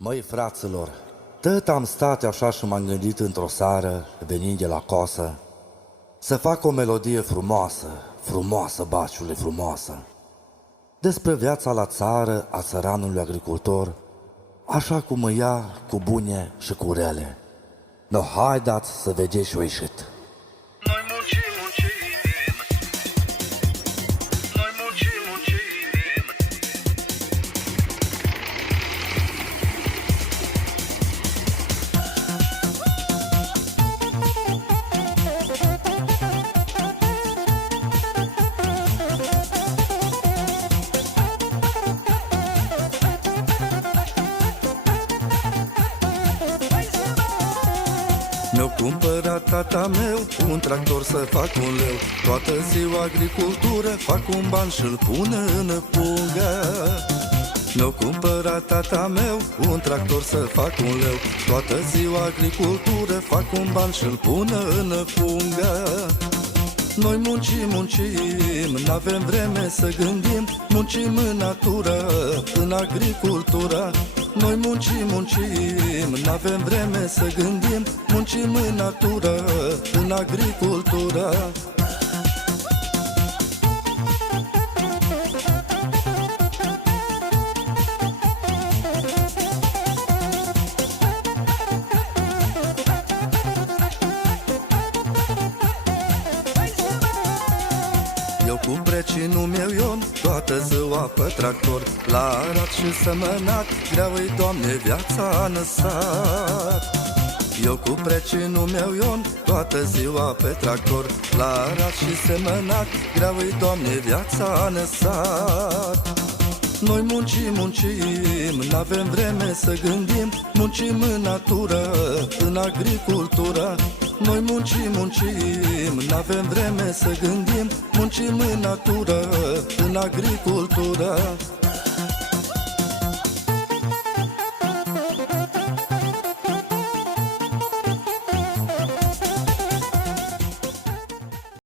Măi, fraților, tot am stat așa și m-am gândit într-o seară, venind de la casă, să fac o melodie frumoasă, frumoasă, baciule, frumoasă, despre viața la țară a țăranului agricultor, așa cum îi ia cu bune și cu rele. No, haideți să vedeți și o ieșit. Noi muncim, noi muncim. Mi-a cumpărat tata meu un tractor să fac un leu. Toată ziua agricultură, fac un ban și-l pun în pungă. Mi-a cumpărat tata meu un tractor să fac un leu. Toată ziua agricultură, fac un ban și-l pun în pungă. Noi muncim, n-avem vreme să gândim, muncim în natură, în agricultură. Noi muncim, n-avem vreme să gândim, muncim în natură, în agricultură. Eu cu precinul meu Ion, toată ziua pe tractor, la arat și sămănat, greu-i, Doamne, viața în sat. Eu cu precinul meu Ion, toată ziua pe tractor, la arat și sămănat, greu-i, Doamne, viața în sat. Noi muncim, n-avem vreme să gândim, muncim în natură, în agricultură. Noi muncim, n-avem vreme să gândim, muncim în natură, în agricultură.